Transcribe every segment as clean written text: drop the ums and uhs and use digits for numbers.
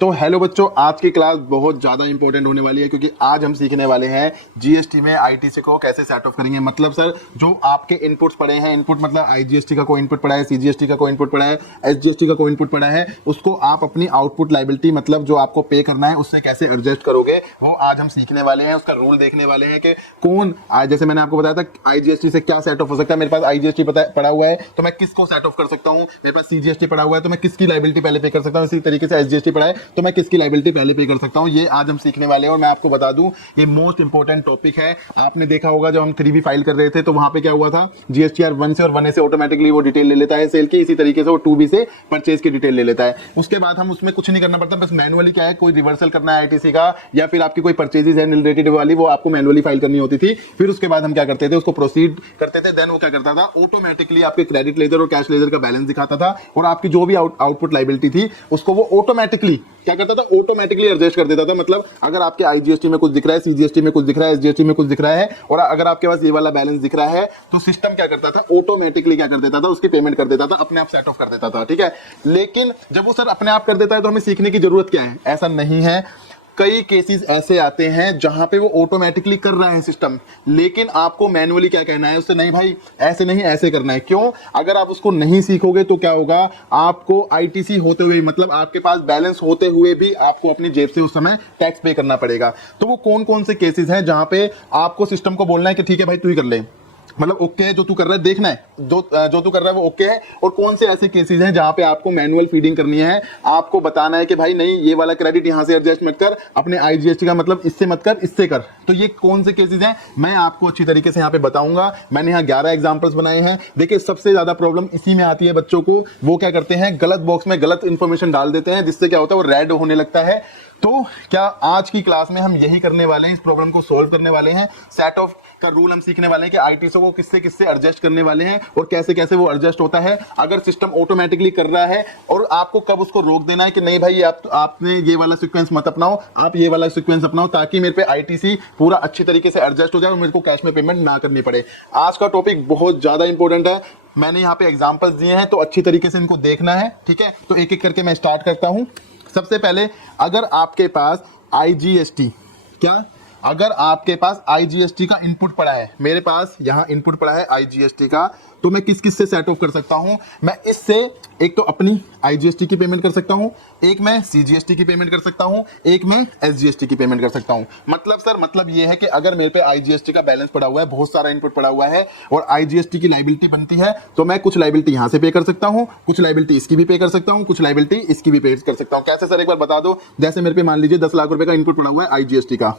तो हेलो बच्चों, आज की क्लास बहुत ज़्यादा इंपॉर्टेंट होने वाली है क्योंकि आज हम सीखने वाले हैं जीएसटी में आईटीसी को कैसे सेट ऑफ करेंगे। मतलब सर, जो आपके इनपुट्स पड़े हैं, इनपुट मतलब आईजीएसटी का कोई इनपुट पड़ा है, सीजीएसटी का कोई इनपुट पड़ा है, एसजीएसटी का कोई इनपुट पड़ा है, उसको आप अपनी आउटपुट लाइबिलिटी मतलब जो आपको पे करना है उससे कैसे एडजस्ट करोगे, वो आज हम सीखने वाले हैं। उसका रूल देखने वाले हैं कि कौन, जैसे मैंने आपको बताया था आईजीएसटी से क्या सेट ऑफ हो सकता है। मेरे पास आईजीएसटी पड़ा हुआ है तो मैं किसको सेट ऑफ कर सकता हूँ, मेरे पास सीजीएसटी पड़ा हुआ है तो मैं किसकी लाइबिलिटी पहले पे कर सकता हूँ, इसी तरीके से एसजीएसटी पड़ा है तो मैं किसकी लाइबिलिटी पहले पे कर सकता हूं। ये आज हम सीखने वाले हैं और मैं आपको बता दूं ये मोस्ट इंपॉर्टेंट टॉपिक है। आपने देखा होगा जब हम 3B फाइल कर रहे थे तो वहां पे क्या हुआ था, जीएसटीआर 1 से और 1A से ऑटोमेटिकली वो डिटेल ले लेता है सेल की, इसी तरीके से वो 2B से परचेज की डिटेल ले लेता है। उसके बाद हम उसमें कुछ नहीं करना पड़ता, बस मैनुअली क्या है, कोई रिवर्सल करना है आईटीसी का या फिर आपकी कोई परचेजेस है रिलेटेड वाली, वो आपको मैनुअली फाइल करनी होती थी। फिर उसके बाद हम क्या करते थे, उसको प्रोसीड करते थे। देन वो क्या करता था, ऑटोमेटिकली आपके क्रेडिट लेजर और कैश लेजर का बैलेंस दिखाता था और आपकी जो भी आउटपुट लाइबिलिटी थी उसको वो ऑटोमेटिकली क्या करता था, ऑटोमेटिकली एडजस्ट कर देता था। मतलब अगर आपके आईजीएसटी में कुछ दिख रहा है, सीजीएसटी में कुछ दिख रहा है, एसजीएसटी में कुछ दिख रहा है और अगर आपके पास ये वाला बैलेंस दिख रहा है तो सिस्टम क्या करता था, ऑटोमेटिकली क्या कर देता था, उसकी पेमेंट कर देता था, अपने आप सेट ऑफ कर देता था। ठीक है, लेकिन जब वो सर अपने आप कर देता है तो हमें सीखने की जरूरत क्या है? ऐसा नहीं है। कई केसेस ऐसे आते हैं जहां पे वो ऑटोमेटिकली कर रहा है सिस्टम, लेकिन आपको मैन्युअली क्या कहना है उससे, नहीं भाई ऐसे नहीं ऐसे करना है। क्यों? अगर आप उसको नहीं सीखोगे तो क्या होगा, आपको आईटीसी होते हुए मतलब आपके पास बैलेंस होते हुए भी आपको अपनी जेब से उस समय टैक्स पे करना पड़ेगा। तो वो कौन कौन से केसेस हैं जहां पे आपको सिस्टम को बोलना है कि ठीक है भाई तू ही कर ले, मतलब ओके है जो तू कर रहा है, देखना है जो तू कर रहा है वो ओके है, और कौन से ऐसे केसेस हैं जहां पे आपको मैनुअल फीडिंग करनी है, आपको बताना है कि भाई नहीं ये वाला क्रेडिट यहां से एडजस्ट मत कर, अपने आईजीएसटी का मतलब इससे मत कर, इससे कर। तो ये कौन से केसेस हैं मैं आपको अच्छी तरीके से यहां पे बताऊंगा। मैंने यहां 11 एग्जांपल्स बनाए हैं। देखिए सबसे ज्यादा प्रॉब्लम इसी में आती है बच्चों को, वो क्या करते हैं, गलत बॉक्स में गलत इंफॉर्मेशन डाल देते हैं जिससे क्या होता है वो रेड होने लगता है। तो क्या आज की क्लास में हम यही करने वाले हैं, इस प्रॉब्लम को सोल्व करने वाले हैं। सेट ऑफ का रूल हम सीखने वाले हैं कि आईटीसी को किससे किससे एडजस्ट करने वाले हैं और कैसे कैसे वो एडजस्ट होता है। अगर सिस्टम ऑटोमेटिकली कर रहा है और आपको कब उसको रोक देना है कि नहीं भाई आपने ये वाला सीक्वेंस मत अपनाओ, आप ये वाला सीक्वेंस अपनाओ, ताकि मेरे पे आईटीसी पूरा अच्छी तरीके से एडजस्ट हो जाए और मेरे को कैश में पेमेंट ना करनी पड़े। आज का टॉपिक बहुत ज्यादा इंपॉर्टेंट है। मैंने यहाँ पे एग्जाम्पल्स दिए हैं तो अच्छी तरीके से इनको देखना है। ठीक है, तो एक एक करके मैं स्टार्ट करता हूं। सबसे पहले, अगर आपके पास आईजीएसटी अगर आपके पास आईजीएसटी का इनपुट पड़ा है, मेरे पास यहां इनपुट पड़ा है आईजीएसटी का, तो मैं किस किस से सेट ऑफ कर सकता हूं? मैं इससे एक तो अपनी आईजीएसटी की पेमेंट कर सकता हूं, एक मैं सीजीएसटी की पेमेंट कर सकता हूं, एक मैं एसजीएसटी की पेमेंट कर सकता हूं। मतलब सर, मतलब ये है कि अगर मेरे पे आईजीएसटी का बैलेंस पड़ा हुआ है, बहुत सारा इनपुट पड़ा हुआ है और आईजीएसटी की लाइबिलिटी बनती है, तो मैं कुछ लाइबिलिटी यहां से पे कर सकता हूं, कुछ लाइबिलिटी इसकी भी पे कर सकता हूं, कुछ लाइबिलिटी इसकी भी पे कर सकता हूं। कैसे सर, एक बार बता दो। जैसे मेरे पे मान लीजिए 10 लाख रुपए का इनपुट पड़ा हुआ है आईजीएसटी का,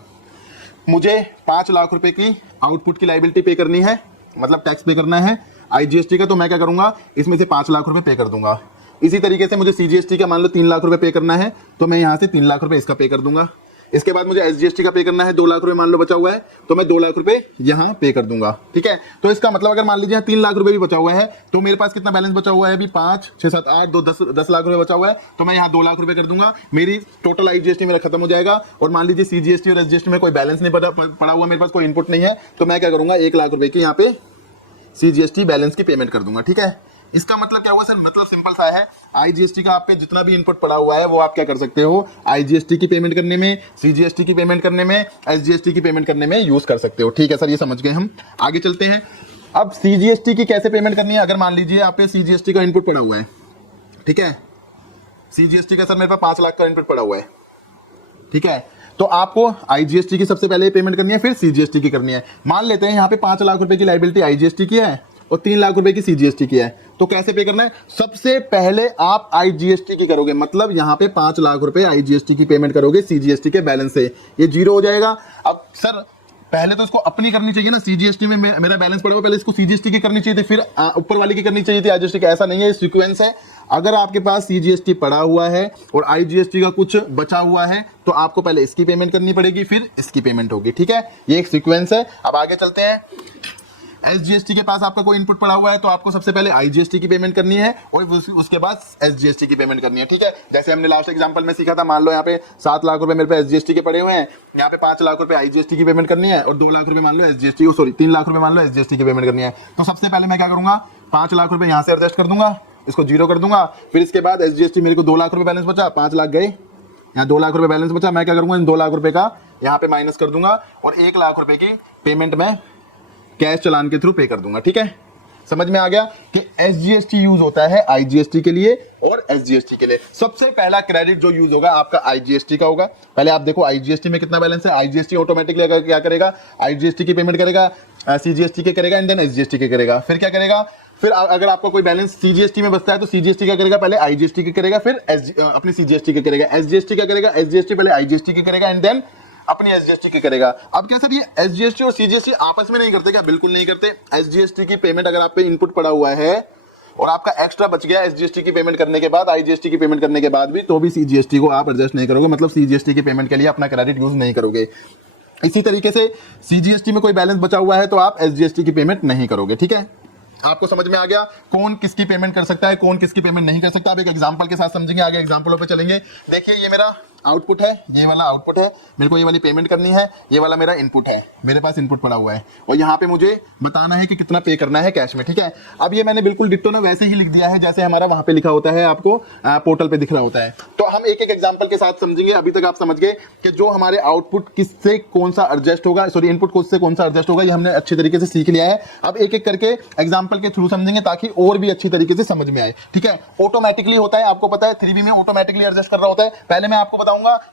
मुझे 5 लाख रुपए की आउटपुट की लाइबिलिटी पे करनी है, मतलब टैक्स पे करना है आईजीएसटी का, तो मैं क्या करूंगा, इसमें से 5 लाख रुपए पे कर दूंगा। इसी तरीके से मुझे सीजीएसटी का मान लो 3 लाख रुपए पे करना है, तो मैं यहां से 3 लाख रुपए इसका पे कर दूंगा। इसके बाद मुझे एसजीएसटी का पे करना है, 2 लाख रुपए मान लो बचा हुआ है, तो मैं 2 लाख रुपए यहां पे कर दूंगा। ठीक है, तो इसका मतलब अगर मान लीजिए 3 लाख रुपए भी बचा हुआ है तो मेरे पास कितना बैलेंस बचा हुआ है अभी, 5 6 7 8 2 10 लाख रुपए बचा हुआ है, तो मैं यहां 2 लाख रुपए कर दूंगा। मेरी टोटल आईजीएसटी मेरा खत्म हो जाएगा। और मान लीजिए सीजीएसटी और एसजीएसटी में कोई बैलेंस नहीं पड़ा हुआ, मेरे पास कोई इनपुट नहीं है, तो मैं क्या करूंगा, 1 लाख रुपए की यहाँ पे सीजीएसटी बैलेंस की पेमेंट कर दूंगा। ठीक है, इसका मतलब क्या हुआ सर, मतलब सिंपल सा है, आईजीएसटी का आप पे जितना भी इनपुट पड़ा हुआ है वो आप क्या कर सकते हो, आईजीएसटी की पेमेंट करने में, सीजीएसटी की पेमेंट करने में, एसजीएसटी की पेमेंट करने में यूज कर सकते हो। ठीक है सर, ये समझ गए हम। आगे चलते हैं। अब सीजीएसटी की कैसे पेमेंट करनी है? अगर मान लीजिए आप पे सीजीएसटी का इनपुट पड़ा हुआ है, ठीक है, सीजीएसटी का सर मेरे पास 5 लाख का इनपुट पड़ा हुआ है, ठीक है, तो आपको आईजीएसटी की सबसे पहले पेमेंट करनी है, फिर सीजीएसटी की करनी है। मान लेते हैं यहाँ पे 5 लाख रुपए की लाइबिलिटी आईजीएसटी की है और 3 लाख रुपए की सीजीएसटी की है, तो कैसे पे करना है? सबसे पहले आप आईजीएसटी की करोगे, मतलब यहाँ पे 5 लाख रुपए आईजीएसटी की पेमेंट करोगे सीजीएसटी के बैलेंस से, ये जीरो हो जाएगा। अब सर पहले तो इसको अपनी करनी चाहिए ना, सीजीएसटी में मेरा बैलेंस पड़ा हुआ, पहले इसको सीजीएसटी की करनी चाहिए थी, फिर ऊपर वाली की करनी चाहिए थी आईजीएसटी की। ऐसा नहीं है, सीक्वेंस है। अगर आपके पास सीजीएसटी पड़ा हुआ है और आईजीएसटी का कुछ बचा हुआ है तो आपको पहले इसकी पेमेंट करनी पड़ेगी, फिर इसकी पेमेंट होगी। ठीक है, ये एक सीक्वेंस है। अब आगे चलते हैं। एसजीएसटी के पास आपका कोई इनपुट पड़ा हुआ है तो आपको सबसे पहले आईजीएसटी की पेमेंट करनी है और उसके बाद एसजीएसटी की पेमेंट करनी है। ठीक है, जैसे हमने लास्ट एग्जांपल में सीखा था, मान लो यहाँ पे 7 लाख रुपए मेरे पे एसजीएसटी के पड़े हुए हैं, यहाँ पे 5 लाख रुपए आईजीएसटी की पेमेंट करनी है और 2 लाख रुपए मान लो एसजीएसटी, सॉरी 3 लाख रुपए मान लो एसजीएसटी की पेमेंट करनी है। तो सबसे पहले मैं क्या करूंगा, 5 लाख रुपए यहाँ से एडजस्ट कर दूंगा, इसको जीरो कर दूंगा, फिर इसके बाद एसजीएसटी मेरे को 2 लाख रुपए बैलेंस बचा, 5 लाख गए, यहाँ 2 लाख रुपए बैलेंस बचा, मैं क्या करूंगा इन 2 लाख रुपए का यहाँ पे माइनस कर दूंगा और 1 लाख रुपए की पेमेंट मैं कैश चालान के थ्रू पे कर दूंगा। ठीक है, समझ में आ गया कि SGST यूज होता है IGST के लिए और SGST के लिए। सबसे पहला क्रेडिट जो यूज होगा आपका IGST का होगा। पहले आप देखो IGST में कितना बैलेंस है। IGST ऑटोमेटिकली अगर क्या करेगा, IGST की पेमेंट करेगा, CGST के करेगा एंड देन SGST के करेगा। फिर क्या करेगा, फिर अगर आपका कोई बैलेंस CGST में बचता है तो CGST का करेगा, पहले IGST के करेगा, फिर अपनी CGST के करेगा, SGST का करेगा, SGST पहले IGST के करेगा एंड देन अपनी SGST की करेगा। अब क्या सर ये SGST और CGST आपस में नहीं करते क्या? बिल्कुल नहीं करते। SGST की पेमेंट अगर आप पे इनपुट पड़ा हुआ है और आपका एक्स्ट्रा बच गया SGST की पेमेंट करने के बाद, IGST की पेमेंट करने के बाद भी, तो भी CGST को आप एडजस्ट नहीं करोगे, मतलब CGST की पेमेंट के लिए अपना क्रेडिट यूज नहीं करोगे। इसी तरीके से CGST में कोई बैलेंस बचा हुआ है तो आप SGST की पेमेंट नहीं करोगे। ठीक है, आपको समझ में आ गया कौन किसकी पेमेंट कर सकता है, कौन किसकी पेमेंट नहीं कर सकता। अब एक एग्जांपल के साथ समझेंगे, आगे एग्जांपलों पे चलेंगे। देखिए ये मेरा आउटपुट है, ये वाला आउटपुट है, मेरे को ये वाली पेमेंट करनी है, ये वाला मेरा इनपुट है, मेरे पास इनपुट पड़ा हुआ है और यहाँ पे मुझे बताना है कि कितना पे करना है कैश में। ठीक है, अब ये मैंने बिल्कुल डिट्टो ना वैसे ही लिख दिया है जैसे हमारा वहां पे लिखा होता है, आपको पोर्टल पे दिख रहा होता है। तो हम एक एक एग्जाम्पल के साथ समझेंगे। अभी तक आप समझ गए कि जो हमारे आउटपुट किससे कौन सा एडजस्ट होगा, सॉरी इनपुट किससे कौन सा एडजस्ट होगा, ये हमने अच्छे तरीके से सीख लिया है। अब एक एक करके एग्जाम्पल के थ्रू समझेंगे ताकि और भी अच्छी तरीके से समझ में आए। ठीक है, ऑटोमेटिकली होता है, आपको पता है 3B में ऑटोमेटिकली एडजस्ट कर रहा होता है। पहले मैं आपको बताऊंगा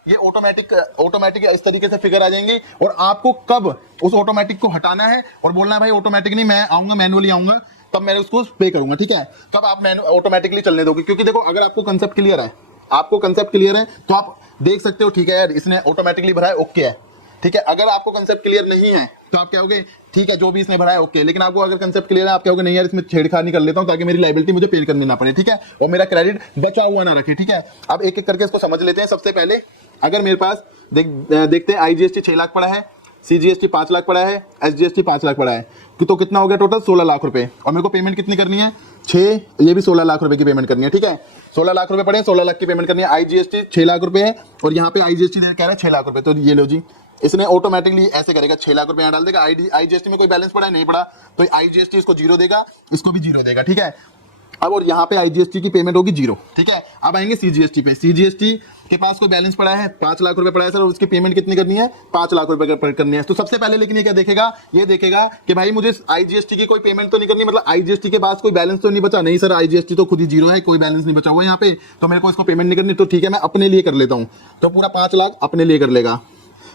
ये ऑटोमेटिक इस तरीके से फिगर आ जाएंगी और आपको कब उस ऑटोमेटिक को हटाना है और बोलना है भाई ऑटोमेटिक नहीं, मैं आऊंगा मैनुअली आऊंगा, तब मैं उसको पे करूंगा। ठीक है, तब आप ऑटोमेटिकली चलने दोगे। क्योंकि देखो अगर आपको कंसेप्ट क्लियर है, तो आप देख सकते हो ठीक है यार इसने ऑटोमेटिकली भरा है, ओके है। ठीक है, अगर आपको कंसेप्ट क्लियर नहीं है तो आप क्या होगे, ठीक है जो भी इसने भरा है ओके, लेकिन आपको अगर कंसेप्ट क्लियर है आप क्या होगे, नहीं यार इसमें छेड़खानी कर लेता हूं ताकि मेरी लायबिलिटी मुझे पे करनी ना पड़े। ठीक है, और मेरा क्रेडिट बचा हुआ ना रखे। ठीक है, अब एक एक करके इसको समझ लेते हैं। सबसे पहले अगर मेरे पास देखते हैं IGST 6 लाख पड़ा है, CGST 5 लाख पड़ा है, SGST 5 लाख पड़ा है, तो कितना हो गया टोटल 16 लाख रुपए। और मेरे को पेमेंट कितनी करनी है 6, ये भी 16 लाख रुपए की पेमेंट करनी है। ठीक है, 16 लाख रुपए पड़े, 16 लाख की पेमेंट करनी है। IGST 6 लाख रुपए है और यहाँ पे IGST कह रहा है 6 लाख रुपए, तो ये लो जी, इसने ऑटोमेटिकली ऐसे करेगा 6 लाख रुपए यहाँ डाल देगा। IGST में कोई बैलेंस पड़ा है नहीं पड़ा, तो IGST इसको 0 देगा, इसको भी 0 देगा। ठीक है, अब और यहाँ पे IGST की पेमेंट होगी 0। ठीक है, अब आएंगे CGST पे। CGST के पास कोई बैलेंस पड़ा है 5 लाख रुपए पड़ा है सर, और उसकी पेमेंट कितनी करनी है 5 लाख रुपए करनी है। तो सबसे पहले लेकिन ये क्या देखेगा, ये देखेगा कि भाई मुझे IGST की कोई पेमेंट तो नहीं करनी, मतलब IGST के पास कोई बैलेंस तो नहीं बचा। नहीं सर IGST तो खुद ही 0 है, कोई बैलेंस नहीं बचा हुआ यहाँ पे, तो मेरे को इसको पेमेंट नहीं करनी। तो ठीक है मैं अपने लिए कर लेता हूँ, तो पूरा 5 लाख अपने लिए कर लेगा।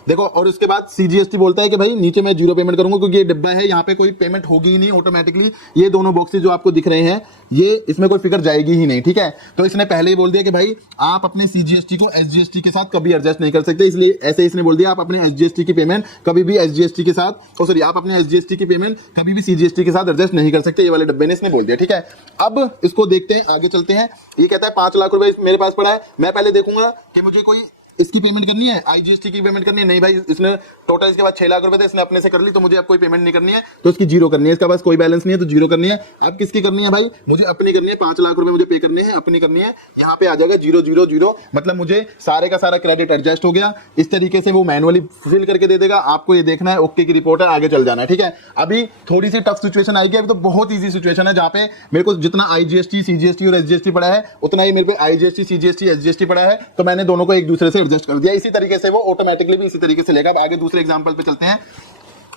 देखो, और उसके बाद CGST बोलता है कि भाई नीचे मैं 0 पेमेंट करूंगा क्योंकि ये डिब्बा है, यहाँ पे कोई पेमेंट होगी ही नहीं ऑटोमेटिकली। ये दोनों बॉक्सेस जो आपको दिख रहे हैं ये इसमें कोई फिगर जाएगी ही नहीं। ठीक है, तो इसने पहले ही बोल दिया कि भाई आप अपने CGST को SGST के साथ कभी एडजस्ट नहीं कर सकते, इसलिए ऐसे इसने बोल दिया आप अपने SGST की पेमेंट कभी भी SGST के साथ, सॉरी आप अपने SGST की पेमेंट कभी भी CGST के साथ एडजस्ट नहीं कर सकते। ये वाले डब्बे ने इसने बोल दिया। ठीक है, अब इसको देखते हैं, आगे चलते हैं। ये कहता है 5 लाख रुपए मेरे पास पड़ा है, मैं पहले देखूंगा कि मुझे कोई इसकी पेमेंट करनी है, IGST की पेमेंट करनी है। नहीं भाई इसने टोटल इसके बाद 6 लाख रुपए थे, इसने अपने से कर ली, तो मुझे अब कोई पेमेंट नहीं करनी है, तो इसकी 0 करनी है। इसके पास कोई बैलेंस नहीं है तो 0 करनी है। अब किसकी करनी है भाई, मुझे अपनी करनी है। 5 लाख रुपए मुझे पे करने हैं, अपनी करनी है। यहाँ पे आ जाएगा 0 0 0, मतलब मुझे सारे का सारा क्रेडिट एडजस्ट हो गया। इस तरीके से वो मैनुअली फिल करके दे देगा, आपको ये देखना है, ओके की रिपोर्ट है, आगे चल जाना है। ठीक है, अभी थोड़ी सी टफ सिचुएशन आएगी, अभी तो बहुत ईजी सिचुएशन है, जहाँ पे मेरे को जितना IGST CGST और SGST पड़ा है उतना ही मेरे पे IGST CGST SGST पड़ा है, तो मैंने दोनों को एक दूसरे से एडजस्ट कर दिया। इसी तरीके से वो ऑटोमेटिकली भी इसी तरीके से लेगा। अब आगे दूसरे एग्जांपल पे चलते हैं।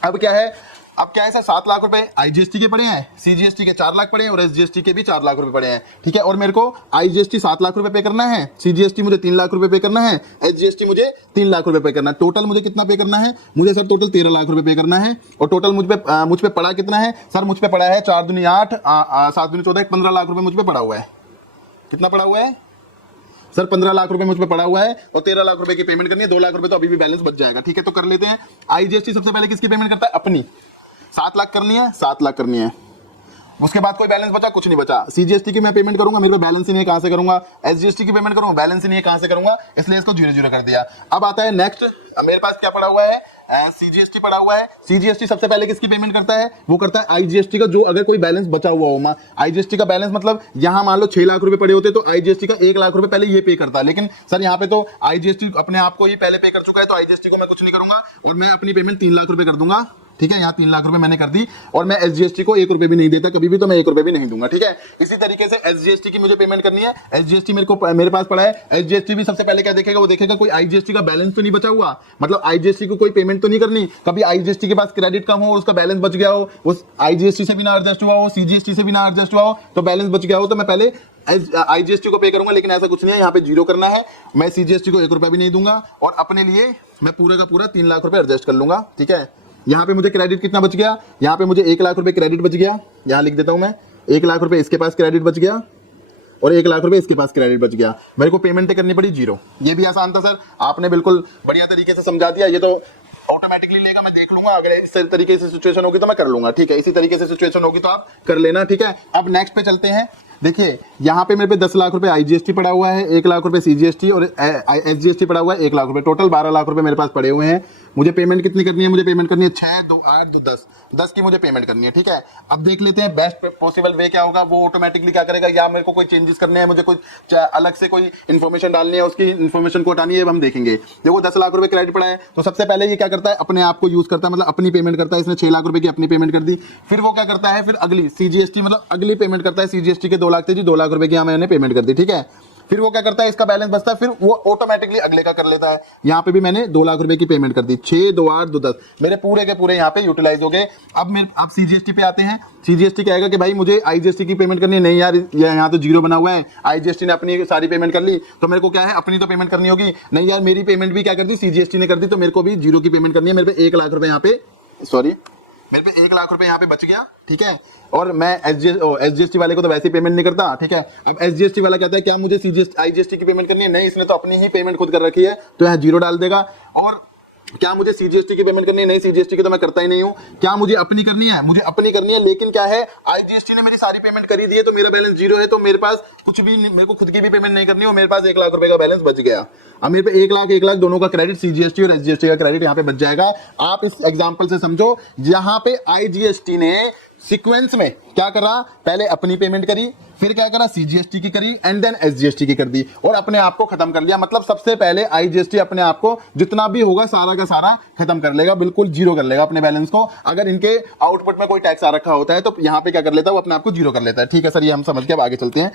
अब क्या है सर 7 लाख रुपए IGST के पड़े हैं, CGST के 4 लाख पड़े हैं और SGST के भी 4 लाख रुपए पड़े हैं। ठीक है, और मेरे को IGST 7 लाख रुपए पे करना है, CGST मुझे 3 लाख रुपए पे करना है, SGST मुझे 3 लाख रुपए पे करना है। टोटल मुझे कितना पे करना है, मुझे सर टोटल 13 लाख रुपए पे करना है। और टोटल मुझ पे पड़ा कितना है सर, मुझ पे पड़ा है 4 दूनी 8 7 दूनी 14, 15 लाख रुपए मुझ पे पड़ा हुआ है। कितना पड़ा हुआ है सर, 15 लाख रुपए मुझ पे पड़ा हुआ है और 13 लाख रुपए की पेमेंट करनी है। 2 लाख रुपए तो अभी भी बैलेंस बच जाएगा। ठीक है, तो कर लेते हैं। IGST सबसे पहले किसकी पेमेंट करता है, अपनी 7 लाख करनी है, 7 लाख करनी है। उसके बाद कोई बैलेंस बचा, कुछ नहीं बचा। CGST की मैं पेमेंट करूंगा, मेरे पे बैलेंस ही नहीं है, कहां से करूंगा। SGST की पेमेंट करूंगा, बैलेंस ही नहीं है, कहां से करूंगा, इसलिए इसको 0 0 कर दिया। अब आता है नेक्स्ट, मेरे पास क्या पड़ा हुआ है, CGST पड़ा हुआ है। CGST सबसे पहले किसकी पेमेंट करता है, वो करता है IGST का, जो अगर कोई बैलेंस बचा हुआ हो। IGST का बैलेंस मतलब यहाँ मान लो 6 लाख रुपए पड़े होते तो IGST का 1 लाख रुपए पहले ये पे करता है, लेकिन सर यहाँ पे तो IGST अपने आप को ही पहले पे कर चुका है, तो IGST को मैं कुछ नहीं करूंगा और मैं अपनी पेमेंट 3 लाख रुपए कर दूंगा। ठीक है, यहाँ 3 लाख रुपए मैंने कर दी और मैं एसजीएसटी को 1 रुपए भी नहीं देता कभी भी, तो मैं 1 रुपए भी नहीं दूंगा। ठीक है, इसी तरीके से एसजीएसटी की मुझे पेमेंट करनी है। एसजीएसटी मेरे पास पड़ा है। एसजीएसटी भी सबसे पहले क्या देखेगा, वो देखेगा कोई आईजीएसटी का बैलेंस तो नहीं बचा हुआ, मतलब आईजीएसटी को कोई पेमेंट तो नहीं करनी। कभी आईजीएसटी के पास क्रेडिट कम हो, उसका बैलेंस बच गया हो, उस आईजीएसटी से भी ना एडजस्ट हुआ हो, सीजीएसटी से भी ना एडजस्ट हुआ हो, तो बैलेंस बच गया हो, तो मैं पहले आईजीएसटी को पे करूंगा। लेकिन ऐसा कुछ नहीं है, यहाँ पे जीरो करना है। मैं सीजीएसटी को 1 रुपया भी नहीं दूंगा और अपने लिए मैं पूरे का पूरा 3 लाख रुपए एडजस्ट कर लूंगा। ठीक है, यहाँ पे मुझे क्रेडिट कितना बच गया, यहाँ पे मुझे 1 लाख रुपए क्रेडिट बच गया। यहाँ लिख देता हूं मैं, 1 लाख रुपए इसके पास क्रेडिट बच गया और 1 लाख रुपए इसके पास क्रेडिट बच गया। मेरे को पेमेंट करनी पड़ी जीरो। ये भी आसान था सर, आपने बिल्कुल बढ़िया तरीके से समझा दिया। ये तो ऑटोमेटिकली लेगा, मैं देख लूंगा, अगर इस तरीके से सिचुएशन होगी तो मैं कर लूंगा। ठीक है, इसी तरीके से सिचुएशन होगी तो आप कर लेना। ठीक है, अब नेक्स्ट पे चलते हैं। देखिए यहाँ पे मेरे पे 10 लाख रुपए आईजीएसटी पड़ा हुआ है, 1 लाख रुपए सीजीएसटी और एसजीएसटी पड़ा हुआ है 1 लाख रुपए, टोटल 12 लाख रुपए मेरे पास पड़े हुए हैं। मुझे पेमेंट कितनी करनी है, मुझे पेमेंट करनी है 6, 2, 8, 2, 10 की मुझे पेमेंट करनी है। ठीक है, अब देख लेते हैं बेस्ट पॉसिबल वे क्या होगा। वो ऑटोमेटिकली क्या करेगा, या मेरे को कोई चेंजेस करने हैं, मुझे कुछ अलग से कोई इन्फॉर्मेशन डालनी है, उसकी इन्फॉर्मेशन को हटानी है, हम देखेंगे। देखो 10 लाख रुपए क्रेडिट पड़ा है, तो सबसे पहले ये क्या करता है, अपने आप को यूज करता है, मतलब अपनी पेमेंट करता है। इसने 6 लाख रुपए की अपनी पेमेंट कर दी। फिर वो क्या करता है, फिर अगली सीजीएसटी मतलब अगली पेमेंट करता है। सीजीएसटी के 2 लाख थे जी, 2 लाख रुपए की मैंने पेमेंट कर दी। ठीक है, फिर वो क्या करता है, इसका बैलेंस बचता है, फिर वो ऑटोमेटिकली अगले का कर लेता है। यहाँ पे भी मैंने 2 लाख रुपए की पेमेंट कर दी। 6, 2, 8, 2, 10 मेरे पूरे के पूरे यहाँ पे यूटिलाइज हो गए। अब सीजीएसटी पे आते हैं। सीजीएसटी कहेगा कि भाई मुझे आईजीएसटी की पेमेंट करनी है। नहीं यार, यहाँ तो जीरो बना हुआ है, आईजीएसटी ने अपनी सारी पेमेंट कर ली, तो मेरे को क्या है, अपनी तो पेमेंट करनी होगी। नहीं यार, मेरी पेमेंट भी क्या कर दी, सीजीएसटी ने कर दी, तो मेरे को भी जीरो की पेमेंट करनी है। मेरे पे 1 लाख रुपए यहाँ पे, सॉरी मेरे पे 1 लाख रुपए यहाँ पे बच गया। ठीक है, और मैं एसजीएसटी वाले को तो वैसे ही पेमेंट नहीं करता। ठीक है, अब एसजीएसटी वाला कहता है क्या मुझे आईजीएसटी की पेमेंट करनी है, नहीं इसने तो अपनी ही पेमेंट खुद कर रखी है, तो यहाँ जीरो डाल देगा। और क्या मुझे सीजीएसटी की पेमेंट करनी है, नहीं सीजीएसटी की तो मैं करता ही नहीं हूँ। क्या मुझे अपनी करनी है, मुझे अपनी करनी है, लेकिन क्या है, आईजीएसटी ने मेरी सारी पेमेंट करी दी है, तो मेरा बैलेंस जीरो है, तो मेरे पास कुछ भी, मेरे को खुद की भी पेमेंट नहीं करनी है, मेरे पास 1 लाख रुपए का बैलेंस बच गया। अब मेरे पे 1 लाख दोनों का क्रेडिट, सीजीएसटी और एसजीएसटी का क्रेडिट यहाँ पे बच जाएगा। आप इस एग्जांपल से समझो, जहां पे आईजीएसटी ने सीक्वेंस में क्या करा, पहले अपनी पेमेंट करी, फिर क्या करा, सीजीएसटी की करी, एंड देन एसजीएसटी की कर दी, और अपने आप को खत्म कर लिया। मतलब सबसे पहले आईजीएसटी अपने आप को जितना भी होगा सारा का सारा खत्म कर लेगा, बिल्कुल जीरो कर लेगा अपने बैलेंस को। अगर इनके आउटपुट में कोई टैक्स आ रखा होता है तो यहाँ पे क्या कर लेता है, वो अपने आप को जीरो कर लेता है। ठीक है सर, ये हम समझ के अब आगे चलते हैं।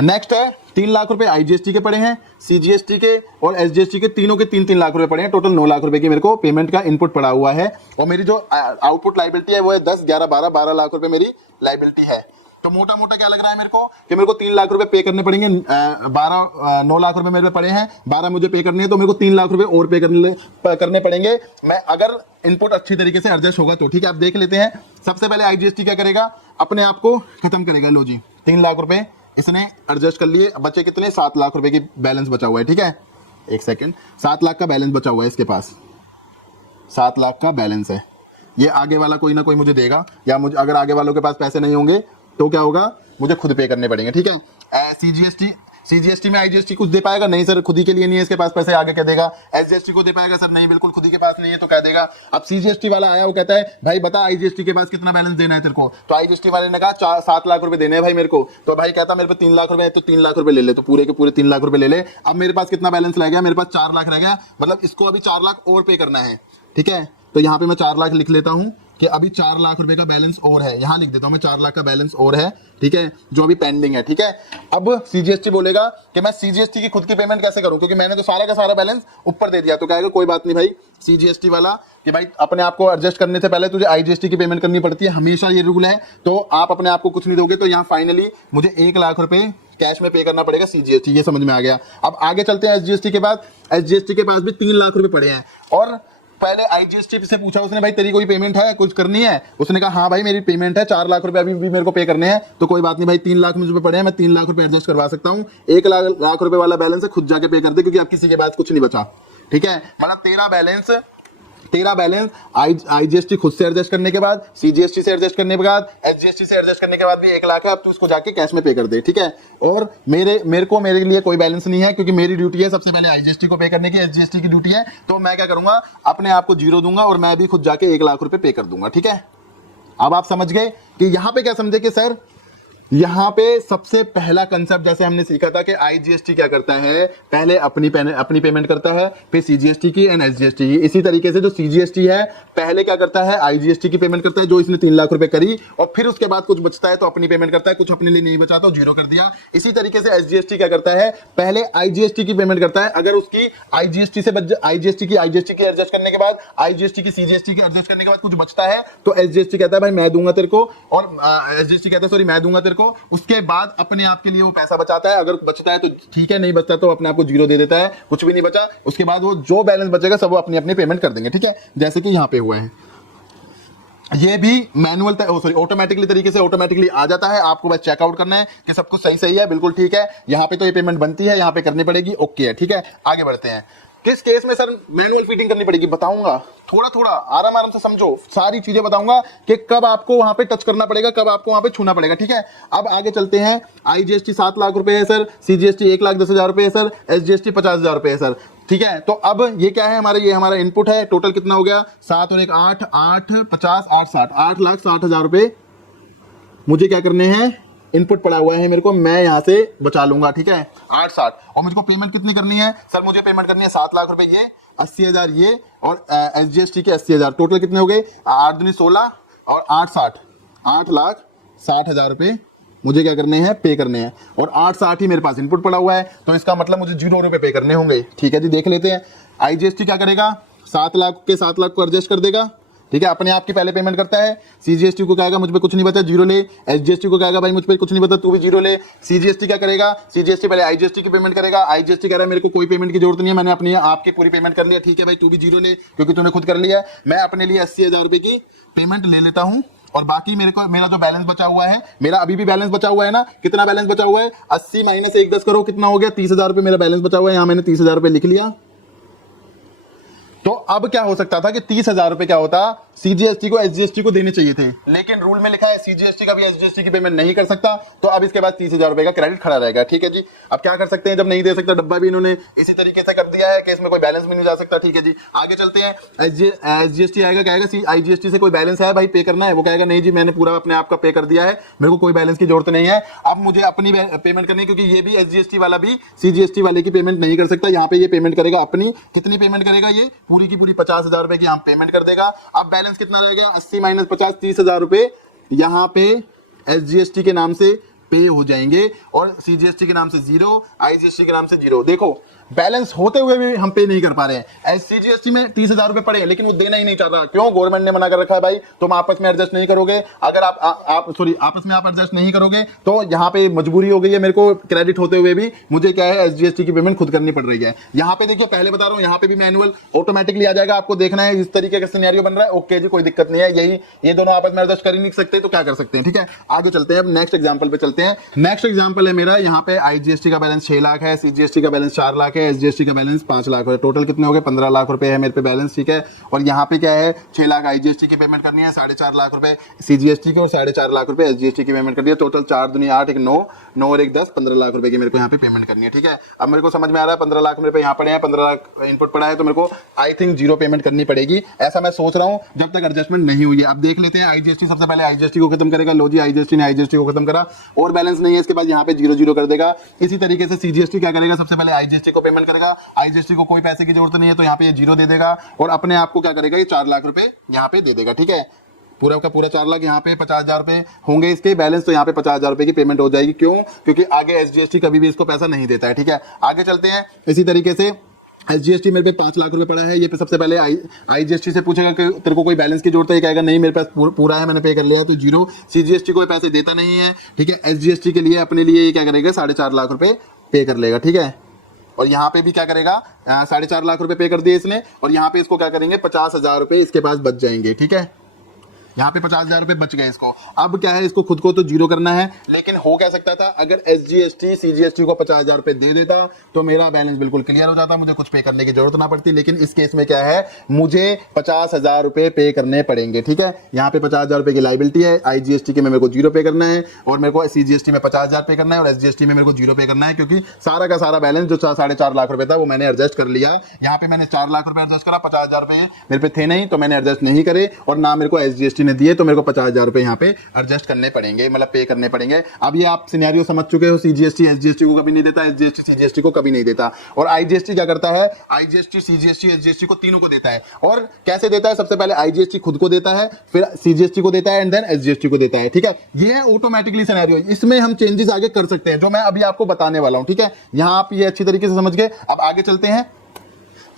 नेक्स्ट है 3 लाख रुपए आईजीएसटी के पड़े हैं, सीजीएसटी के और एसजीएसटी के, तीनों के 3-3 लाख रुपए पड़े हैं। टोटल 9 लाख रुपए की मेरे को पेमेंट का इनपुट पड़ा हुआ है। और मेरी जो आउटपुट लायबिलिटी है वो है 10, 11, 12 लाख रुपए मेरी लायबिलिटी है। तो मोटा मोटा क्या लग रहा है मेरे को, कि मेरे को 3 लाख रुपए पे करने पड़ेंगे। 9 लाख रुपए मेरे पे पड़े हैं, 12 मुझे पे करने हैं, तो मेरे को 3 लाख रुपए और पे करने पड़ेंगे। मैं अगर इनपुट अच्छी तरीके से एडजस्ट होगा तो। ठीक है, आप देख लेते हैं। सबसे पहले आईजीएसटी क्या करेगा, अपने आप को खत्म करेगा। लो जी, 3 लाख रुपए इसने एडजस्ट कर लिए, बचे कितने, 7 लाख रुपए की बैलेंस बचा हुआ है। ठीक है, एक सेकंड, 7 लाख का बैलेंस बचा हुआ है इसके पास, 7 लाख का बैलेंस है। ये आगे वाला कोई ना कोई मुझे देगा, या मुझे अगर आगे वालों के पास पैसे नहीं होंगे तो क्या होगा, मुझे खुद पे करने पड़ेंगे। ठीक है, सीजीएसटी में आईजीएसटी कुछ दे पाएगा, नहीं सर खुद ही के लिए नहीं है इसके पास पैसे, आगे क्या देगा। एसजीएसटी को दे पाएगा, सर नहीं बिल्कुल खुद ही के पास नहीं है, तो क्या देगा। अब सीजीएसटी वाला आया, वो कहता है भाई बता आईजीएसटी के पास कितना बैलेंस देना है तेरे को। तो आईजीएसटी वाले ने कहा 7 लाख रुपए देने हैं भाई मेरे को। तो भाई कहता मेरे पे 3 लाख रुपए है, तो 3 लाख रुपए ले ले, तो पूरे के पूरे 3 लाख रुपए ले ले। अब मेरे पास कितना बैलेंस रह गया, मेरे पास 4 लाख रह गया, मतलब इसको अभी 4 लाख और पे करना है। ठीक है, तो यहाँ पे मैं 4 लाख लिख लेता हूँ कि अभी 4 लाख रुपए का बैलेंस और है, यहां लिख देता हूं मैं 4 लाख का बैलेंस और है। ठीक है, जो अभी पेंडिंग है। ठीक है, अब सीजीएसटी बोलेगा कि मैं सीजीएसटी की खुद की पेमेंट कैसे करूं, क्योंकि मैंने तो सारा का सारा बैलेंस ऊपर दे दिया। तो कहेगा कोई बात नहीं भाई सीजीएसटी वाला, कि भाई अपने आप को एडजस्ट करने से पहले तुझे आईजीएसटी की पेमेंट करनी पड़ती है, हमेशा ये रूल है। तो आप अपने आप को कुछ नहीं दोगे, तो यहाँ फाइनली मुझे 1 लाख रुपए कैश में पे करना पड़ेगा सीजीएसटी, ये समझ में आ गया। अब आगे चलते हैं एसजीएसटी के बाद। एसजीएसटी के पास भी 3 लाख रुपए पड़े हैं, और पहले आईजीएसटी से पूछा उसने, भाई तेरी कोई पेमेंट है, कुछ करनी है। उसने कहा हाँ भाई मेरी पेमेंट है, 4 लाख रुपए अभी भी मेरे को पे करने हैं। तो कोई बात नहीं भाई, 3 लाख मुझे पड़े हैं, मैं 3 लाख रुपए एडजस्ट करवा सकता हूँ। 1 लाख रुपए वाला बैलेंस है, खुद जाके पे कर दे, क्योंकि अब किसी के पास कुछ नहीं बचा। ठीक है, मतलब तेरा बैलेंस आईजीएसटी खुद से एडजस्ट करने के बाद, सीजीएसटी से एडजस्ट करने के बाद, एसजीएसटी से एडजस्ट करने के बाद भी 1 लाख है। अब तू उसको जाके कैश में पे कर दे। ठीक है, और मेरे लिए कोई बैलेंस नहीं है, क्योंकि मेरी ड्यूटी है सबसे पहले आईजीएसटी को पे करने की, एसजीएसटी की ड्यूटी है। तो मैं क्या करूंगा, अपने आप को जीरो दूंगा और मैं भी खुद जाके 1 लाख रुपए पे कर दूंगा। ठीक है, अब आप समझ गए कि यहां पे क्या समझे कि सर यहाँ पे सबसे पहला कंसेप्ट जैसे हमने सीखा था कि आईजीएसटी क्या करता है, पहले अपनी पेमेंट करता है, फिर सीजीएसटी की एंड एसजीएसटी की। इसी तरीके से जो सीजीएसटी है पहले क्या करता है, आईजीएसटी की पेमेंट करता है जो इसने 3 लाख रुपए करी, और फिर उसके बाद कुछ बचता है तो अपनी पेमेंट करता है, कुछ अपने लिए नहीं बचा तो जीरो कर दिया। इसी तरीके से एसजीएसटी क्या करता है, पहले आईजीएसटी की पेमेंट करता है, अगर उसकी आईजीएसटी की एडजस्ट करने के बाद, आईजीएसटी की सीजीएसटी की एडजस्ट करने के बाद कुछ बचता है तो एसजीएसटी कहता है भाई मैं दूंगा तेरे को, और एसजीएसटी कहता है सॉरी मैं दूंगा तेरे को। उसके बाद अपने आप के लिए वो पैसा बचाता है, अगर बचता है तो ठीक है, नहीं बचता तो अपने आप को जीरो दे देता है, कुछ भी नहीं बचा उसके बाद वो जो बैलेंस बचेगा सब वो अपनी अपनी पेमेंट कर देंगे। ठीक है, जैसे कि यहाँ पे हुआ है, ये भी मैनुअल सॉरी ऑटोमेटिकली तरीके से ऑटोमेटिकली आ जाता है, आपको बस चेकआउट करना है कि सब कुछ सही है, बिल्कुल ठीक है, यहाँ पे तो ये पेमेंट बनती है, यहाँ पे करनी पड़ेगी, ओके है। ठीक है, आगे बढ़ते हैं। किस केस में सर मैनुअल फीडिंग करनी पड़ेगी बताऊंगा, थोड़ा थोड़ा आराम से समझो, सारी चीजें बताऊंगा कि कब आपको वहां पे टच करना पड़ेगा, कब आपको वहां पे छूना पड़ेगा। ठीक है, अब आगे चलते हैं। आईजीएसटी 7 लाख रुपए है सर, सीजीएसटी 1,10,000 रुपए है सर, एसजीएसटी 50,000 रुपए है सर। ठीक है, तो अब ये क्या है हमारे, ये हमारा इनपुट है, टोटल कितना हो गया, 7 और 1 8, 8 50 8 60, 8,60,000 रुपए मुझे क्या करने हैं, इनपुट पड़ा हुआ है मेरे को, मैं यहां से बचा लूंगा। ठीक है, 860, और मुझको पेमेंट कितनी करनी है सर, मुझे पेमेंट करनी है 7 लाख रुपए, ये 80,000 ये, और एसजीएसटी के 80,000, टोटल कितने हो गए, 8 दूनी 16 और 860, 8,60,000 रुपए मुझे क्या करने हैं, पे करने हैं, और 860 ही मेरे पास इनपुट पड़ा हुआ है, तो इसका मतलब मुझे 0 रुपए पे करने होंगे। ठीक है जी, देख लेते हैं। आईजीएसटी क्या करेगा, 7 लाख के 7 लाख को एडजस्ट कर देगा। ठीक है, अपने आप की पहले पेमेंट करता है। सीजीएसटी को कहेगा मुझ पे कुछ नहीं बचा, जीरो ले। एसजीएसटी को कहेगा भाई मुझ पे कुछ नहीं बचा, तू भी जीरो ले। सीजीएसटी क्या करेगा, सीजीएसटी पहले आईजीएसटी की पेमेंट करेगा। आईजीएसटी कह रहा है मेरे को कोई पेमेंट की जरूरत नहीं है, मैंने अपनी आपकी पूरी पेमेंट कर लिया। ठीक है भाई, तू भी जीरो ले क्योंकि तूने खुद कर लिया। मैं अपने लिए 80,000 रुपए की पेमेंट ले लेता हूँ, और बाकी मेरा जो बैलेंस बचा हुआ है, मेरा अभी भी बैलेंस बचा हुआ है ना, कितना बैलेंस बचा हुआ है, 80 माइनस 1 10 करो, कितना हो गया, 30,000 रुपए मेरा बैलेंस बचा हुआ है। यहाँ मैंने 30,000 रुपए लिख लिया। तो अब क्या हो सकता था कि 30,000 रुपए क्या होता, सीजीएसटी को एसजीएसटी को देने चाहिए थे, लेकिन रूल में लिखा है सीजीएसटी का भी एसजीएसटी की पेमेंट नहीं कर सकता, तो अब इसके बाद 30,000 रुपए का क्रेडिट खड़ा रहेगा। ठीक है जी, अब क्या कर सकते हैं, जब नहीं दे सकता, डब्बा भी इन्होंने इसी तरीके से कर दिया है कि इसमें कोई बैलेंस भी नहीं जा सकता। ठीक है जी, आगे चलते हैं। एसजीएसटी आएगा, कहेगा आईजीएसटी से कोई बैलेंस है भाई, पे करना है, वो कहेगा नहीं जी मैंने पूरा अपने आप का पे कर दिया है, मेरे को कोई बैलेंस की जरूरत नहीं है, अब मुझे अपनी पेमेंट करनी है, क्योंकि ये भी एसजीएसटी वाला भी सीजीएसटी वाले की पेमेंट नहीं कर सकता। यहाँ पे ये पेमेंट करेगा अपनी, कितनी पेमेंट करेगा, ये पूरी की पूरी 50,000 रुपए की यहाँ पेमेंट कर देगा। अब बैलेंस कितना रहेगा, 80 माइनस 50, 30,000 रुपए यहाँ पे एसजीएसटी के नाम से पे हो जाएंगे, और सीजीएसटी के नाम से 0, आईजीएसटी के नाम से 0। देखो बैलेंस होते हुए भी हम पे नहीं कर पा रहे हैं। सीजीएसटी में 30,000 रुपए पड़े, लेकिन वो देना ही नहीं चाह रहा। क्यों, गवर्नमेंट ने मना कर रखा है भाई, तुम आपस में एडजस्ट नहीं करोगे। अगर आपस में आप एडजस्ट नहीं करोगे तो यहाँ पे मजबूरी हो गई है, मेरे को क्रेडिट होते हुए भी मुझे क्या है, एसजीएसटी की पेमेंट खुद करनी पड़ रही है। यहाँ पे देखिए, पहले बता रहा हूँ, यहाँ पे भी मैनुअल ऑटोमेटिकली आ जाएगा, आपको देखना है इस तरीके का सिनेरियो बन रहा है। ओके जी, कोई दिक्कत नहीं है, यही ये दोनों आपस में एडजस्ट कर ही नहीं सकते तो क्या कर सकते हैं। ठीक है, आगे चलते हैं, अब नेक्स्ट एग्जांपल पे चलते हैं। नेक्स्ट एग्जांपल है मेरा, यहाँ पे आईजीएसटी का बैलेंस 6 लाख है, सीजीएसटी का बैलेंस 4 लाख है, एसजीएसटी का बैलेंस 5 लाख है, टोटल कितने हो गए, 15 लाख रुपए है मेरे पे बैलेंस। ठीक है, और यहाँ पे क्या है, 6 लाख आईजीएसटी की पेमेंट करनी है, 4.5 लाख रुपए सीजीएसटी की, और 4.5 लाख रुपए एसजीएसटी की पेमेंट करनी है। टोटल 4 दूनी 8, 1 9, 9 और 1 10, 15 लाख रुपए की मेरे को यहाँ पे पेमेंट करनी है। ठीक है, अब मेरे को समझ में आ रहा है 15 लाख रुपए यहाँ पड़े हैं, 15 लाख इनपुट पड़ा है, तो मेरे को आई थिंक 0 पेमेंट करनी पड़ेगी, ऐसा मैं सोच रहा हूँ, जब तक एडजस्टमेंट नहीं हुई है। अब देख लेते हैं, आईजीएसटी सबसे पहले आईजीएसटी को खत्म करेगा। लो जी, आईजीएसटी ने आईजीएसटी को खत्म करा, और बैलेंस नहीं है, इसके बाद यहाँ पे 0 0 कर देगा। इसी तरीके से सीजीएसटी क्या करेगा, सबसे पहले आईजीएसटी को पेमेंट करेगा, आईजीएसटी को कोई पैसे की जरूरत नहीं है, तो यहाँ पे ये 0 दे देगा, और अपने आप को क्या करेगा, ये 4 लाख रुपए यहाँ पे दे देगा। ठीक है, पूरा का पूरा 4 लाख, यहाँ पे 50,000 रुपए होंगे इसके बैलेंस, तो यहाँ पे 50,000 रुपए की पेमेंट हो जाएगी। क्यों, क्योंकि आगे एसजीएसटी कभी भी इसको पैसा नहीं देता है। ठीक है, आगे चलते हैं। इसी तरीके से एसजीएसटी मेरे पे 5 लाख रुपए पड़ा है, ये पे सबसे पहले आईजीएसटी से पूछेगा कि तेरे को कोई बैलेंस की जरूरत है, कहेगा नहीं मेरे पास पूरा है, मैंने पे कर लिया, तो 0। सीजीएसटी को पैसे देता नहीं है। ठीक है, एसजीएसटी के लिए अपने लिए ये क्या करेगा, 4.5 लाख रुपए पे कर लेगा। ठीक है, और यहाँ पे भी क्या करेगा, 4.5 लाख रुपए पे कर दिए इसने, और यहाँ पे इसको क्या करेंगे, 50,000 रुपए इसके पास बच जाएंगे। ठीक है, यहाँ पे 50,000 रुपए बच गए इसको। अब क्या है, इसको खुद को तो 0 करना है, लेकिन हो क्या सकता था, अगर एसजीएसटी सीजीएसटी को 50,000 रुपए दे देता तो मेरा बैलेंस बिल्कुल क्लियर हो जाता, मुझे कुछ पे करने की जरूरत ना पड़ती। लेकिन इस केस में क्या है, मुझे 50,000 रुपए पे करने पड़ेंगे। ठीक है, यहाँ पे 50,000 रुपए की लाइबिलिटी है, आईजीएसटी के में मेरे को 0 पे करना है, और मेरे को सीजीएसटी में 50,000 पे करना है, और एसजीएसटी में मेरे को 0 पे करना है, क्योंकि सारा का सारा बैलेंस जो 4.5 लाख रुपए था वो मैंने एडजस्ट कर लिया। यहाँ पे मैंने 4 लाख रुपए एडजस्ट करा, 50,000 रुपए मेरे पे थे नहीं, तो मैंने एडजस्ट नहीं करे, और ना मेरे को एसजीएसटी जीएसटी ने दिए तो मेरे को 50,000 रुपए यहाँ पे एडजस्ट करने पड़ेंगे, मतलब पे करने पड़ेंगे। अब ये आप सिनेरियो समझ चुके हो, सीजीएसटी एसजीएसटी को कभी नहीं देता, एसजीएसटी सीजीएसटी को कभी नहीं देता। और आईजीएसटी क्या करता है, आईजीएसटी सीजीएसटी एसजीएसटी को तीनों को देता है। और कैसे देता है, सबसे पहले आईजीएसटी खुद को देता है, फिर सीजीएसटी को देता है एंड देन एसजीएसटी को देता है। ठीक है, ये है ऑटोमेटिकली सिनेरियो। इसमें हम चेंजेस आगे कर सकते हैं जो मैं अभी आपको बताने वाला हूं। ठीक है, यहां आप ये अच्छी तरीके से समझ गए। अब आगे चलते हैं,